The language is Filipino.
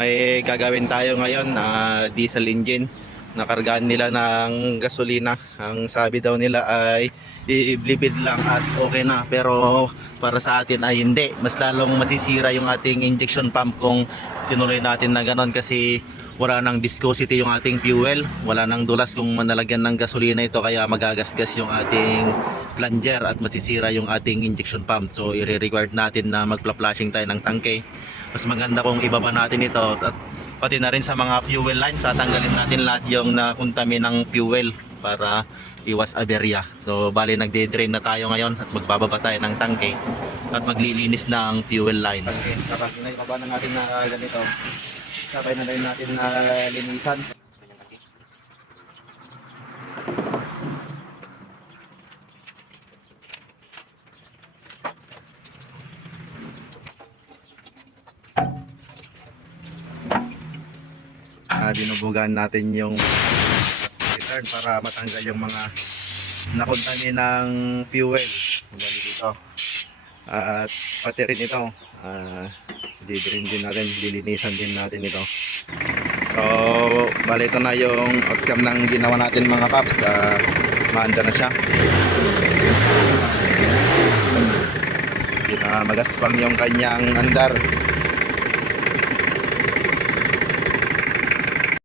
May gagawin tayo ngayon na diesel engine. Nakargaan nila ng gasolina. Ang sabi daw nila ay iblibid lang at okay na. Pero para sa atin ay hindi. Mas lalong masisira yung ating injection pump kung tinuloy natin na ganon, kasi wala nang viscosity yung ating fuel. Wala nang dulas kung manalagyan ng gasolina ito, kaya magagasgas yung ating plunger at masisira yung ating injection pump. So i-require natin na magpla-flashing tayo ng tangke. Mas maganda kung ibaba natin ito, at pati na rin sa mga fuel line, tatanggalin natin lahat yung nakuntami ng fuel para iwas aberya. So bali nagde-drain na tayo ngayon at magbababa tayo ng tangke at maglilinis ng fuel line. Okay, kapag ibaba na natin na ganito, sabay na rin natin na linisan. Binubugan natin yung return para matanggal yung mga nakuntami ng fuel. Bali dito. At pati rin ito, didrin din natin, dilinisan din natin ito. So bali ito na yung outcome ng ginawa natin mga paps. Maanda na siya. Hindi na magaspang yung kanyang andar.